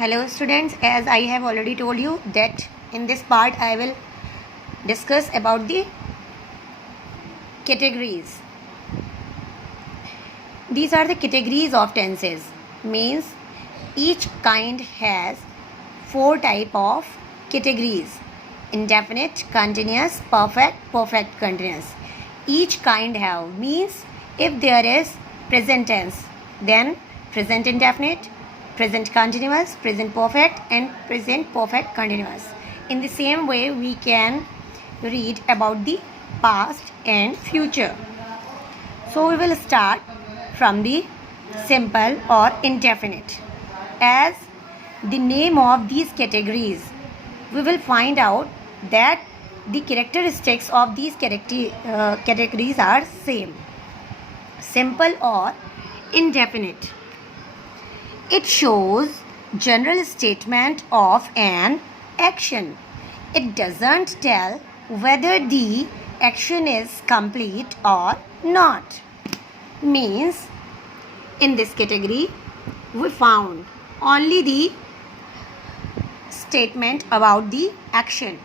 Hello students, as I have already told you that in this part I will discuss about the categories. These are the categories of tenses. Means each kind has 4 type of categories: indefinite, continuous, perfect, perfect continuous. Each kind have means if there is present tense, then present indefinite, present continuous, present perfect and present perfect continuous. In the same way we can read about the past and future. So we will start from the simple or indefinite. As the name of these categories, we will find out that the characteristics of these categories are same. Simple or indefinite. It shows general statement of an action. It doesn't tell whether the action is complete or not. Means in this category we found only the statement about the action.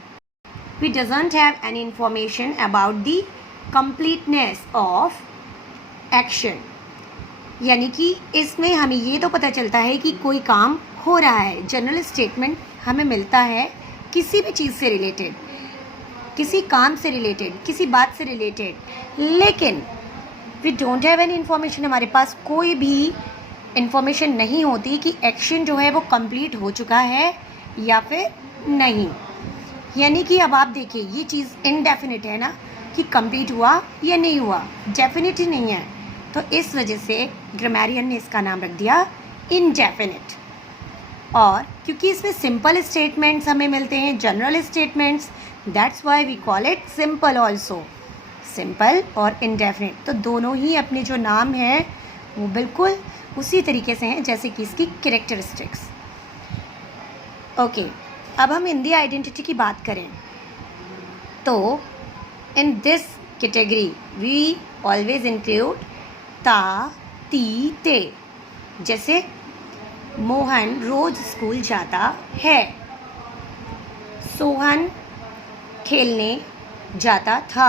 We doesn't have any information about the completeness of action. यानी कि इसमें हमें ये तो पता चलता है कि कोई काम हो रहा है. जनरल स्टेटमेंट हमें मिलता है किसी भी चीज़ से रिलेटेड, किसी काम से रिलेटेड, किसी बात से रिलेटेड, लेकिन we don't have any information. हमारे पास कोई भी इन्फॉर्मेशन नहीं होती कि एक्शन जो है वो कंप्लीट हो चुका है या फिर नहीं. यानी कि अब आप देखिए ये चीज़ इनडेफिनिट है ना, कि कंप्लीट हुआ या नहीं हुआ, डेफिनिट ही नहीं है. तो इस वजह से ग्रामरियन ने इसका नाम रख दिया इनडेफिनिट. और क्योंकि इसमें सिंपल स्टेटमेंट्स हमें मिलते हैं, general statements, that's why we call it simple also. Simple और इनडेफिनिट तो दोनों ही अपने जो नाम हैं वो बिल्कुल उसी तरीके से हैं जैसे कि इसकी कैरेक्टरिस्टिक्स. ओके, अब हम हिंदी आइडेंटिटी की बात करें तो in this category we always include ता, ती, ते. जैसे मोहन रोज स्कूल जाता है, सोहन खेलने जाता था,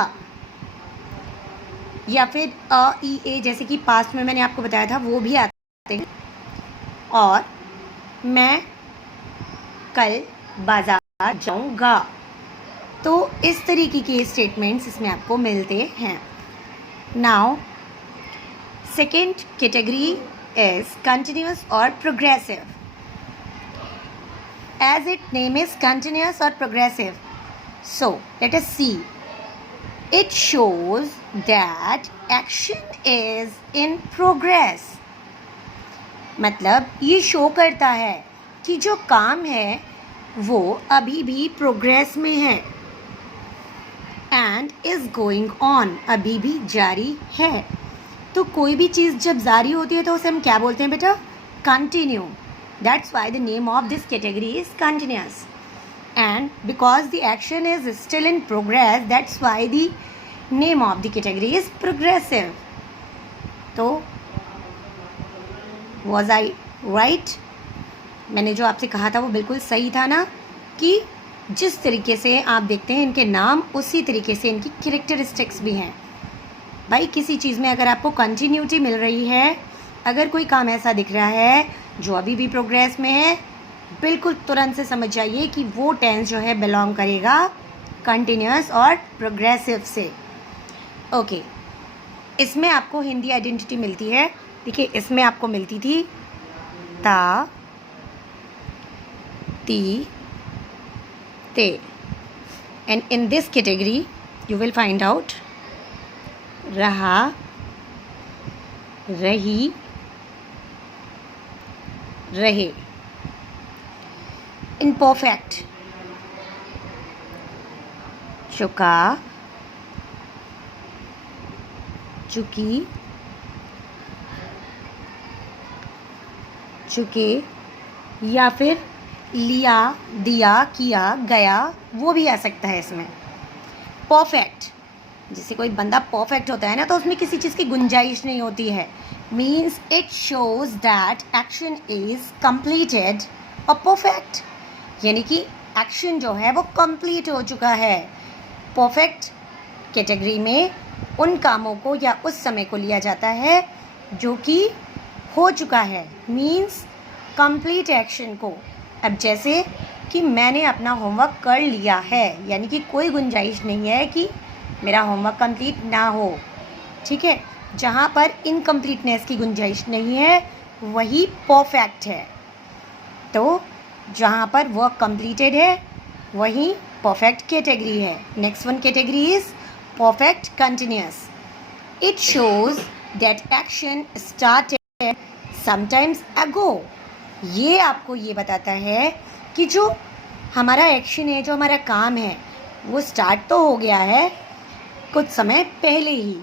या फिर अ, ई, ए जैसे कि पास्ट में मैंने आपको बताया था वो भी आते हैं. और मैं कल बाजार जाऊंगा. तो इस तरीके के स्टेटमेंट्स इसमें आपको मिलते हैं. Now second category is continuous or progressive. As its name is continuous or progressive, so let us see. It shows that action is in progress. मतलब ये शो करता है कि जो काम है वो अभी भी प्रोग्रेस में है and is going on, अभी भी जारी है. तो कोई भी चीज़ जब जारी होती है तो उसे हम क्या बोलते हैं बेटा? Continue. That's why the name of this category is continuous. And because the action is still in progress, that's why the name of the category is progressive. तो वॉज आई राइट? मैंने जो आपसे कहा था वो बिल्कुल सही था ना, कि जिस तरीके से आप देखते हैं इनके नाम उसी तरीके से इनकी कैरेक्टरिस्टिक्स भी हैं. भाई किसी चीज़ में अगर आपको कंटिन्यूटी मिल रही है, अगर कोई काम ऐसा दिख रहा है जो अभी भी प्रोग्रेस में है, बिल्कुल तुरंत से समझ जाइए कि वो टेंस जो है बिलोंग करेगा कंटिन्यूस और प्रोग्रेसिव से. ओके, इसमें आपको हिंदी आइडेंटिटी मिलती है. देखिए इसमें आपको मिलती थी ता, ती, ते. And in this category you will find out रहा, रही, रहे. इम्परफेक्ट चुका, चुकी, चुके, या फिर लिया, दिया, किया, गया, वो भी आ सकता है इसमें. परफेक्ट, जैसे कोई बंदा परफेक्ट होता है ना तो उसमें किसी चीज़ की गुंजाइश नहीं होती है. Means it shows that action is completed और परफेक्ट यानी कि एक्शन जो है वो कंप्लीट हो चुका है। परफेक्ट कैटेगरी में उन कामों को या उस समय को लिया जाता है जो कि हो चुका है, मीन्स कंप्लीट एक्शन को। अब जैसे कि मैंने अपना होमवर्क कर लिया है, यानी कि कोई गुंजाइश नहीं है कि मेरा होमवर्क कंप्लीट ना हो, ठीक है। जहाँ पर इनकम्प्लीटनेस की गुंजाइश नहीं है वही परफेक्ट है। तो जहाँ पर वर्क कंप्लीटेड है वही परफेक्ट कैटेगरी है। Next one category is perfect continuous. It shows that action started sometimes ago. ये आपको ये बताता है कि जो हमारा एक्शन है, जो हमारा काम है, वो स्टार्ट तो हो गया है कुछ समय पहले ही,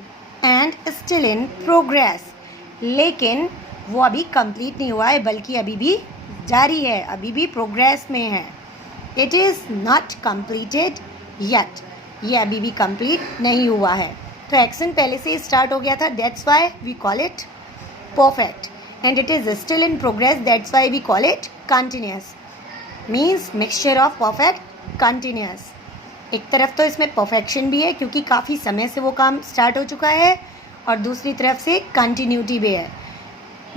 एंड स्टिल इन प्रोग्रेस, लेकिन वो अभी कंप्लीट नहीं हुआ है बल्कि अभी भी जारी है, अभी भी प्रोग्रेस में है। It is not completed yet, ये अभी भी कंप्लीट नहीं हुआ है। तो एक्शन पहले से ही स्टार्ट हो गया था, that's why we call it perfect, and it is still in progress, that's why we call it continuous. Means mixture of perfect continuous. एक तरफ तो इसमें परफेक्शन भी है क्योंकि काफ़ी समय से वो काम स्टार्ट हो चुका है, और दूसरी तरफ से कंटिन्यूटी भी है।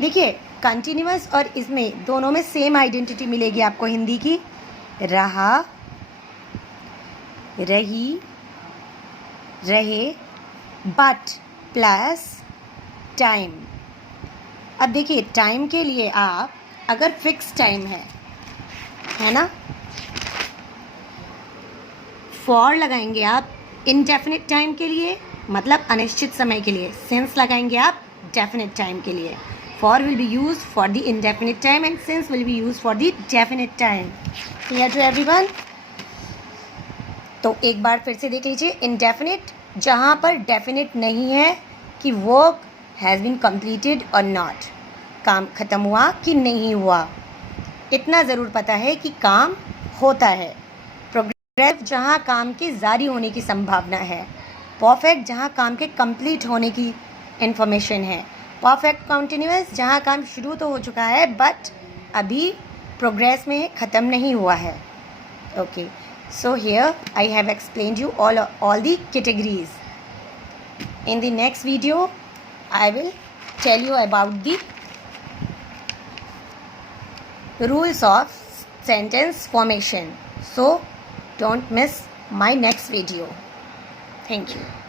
देखिए कंटिन्यूअस और इसमें दोनों में सेम आइडेंटिटी मिलेगी आपको हिंदी की, रहा, रही, रहे, बट प्लस टाइम। अब देखिए टाइम के लिए आप अगर फिक्स टाइम है ना, फॉर लगाएंगे आप इनडेफिनिट टाइम के लिए, मतलब अनिश्चित समय के लिए। सिंस लगाएंगे आप डेफिनिट टाइम के लिए। For will be use for the indefinite time and since will be use for the definite time. Clear to everyone? तो एक बार फिर से देख लीजिए, इनडेफिनिट जहाँ पर डेफिनिट नहीं है कि वर्क हैज़ बीन कंप्लीटेड और नॉट, काम ख़त्म हुआ कि नहीं हुआ, इतना ज़रूर पता है कि काम होता है। प्रोग्रेस जहाँ काम के जारी होने की संभावना है। परफेक्ट जहाँ काम के कंप्लीट होने की इन्फॉर्मेशन है। परफेक्ट कंटिन्यूअस जहाँ काम शुरू तो हो चुका है बट अभी प्रोग्रेस में ख़त्म नहीं हुआ है। Okay, so here I have explained you all the categories. In the next video I will tell you about the rules of sentence formation. So don't miss my next video. Thank you.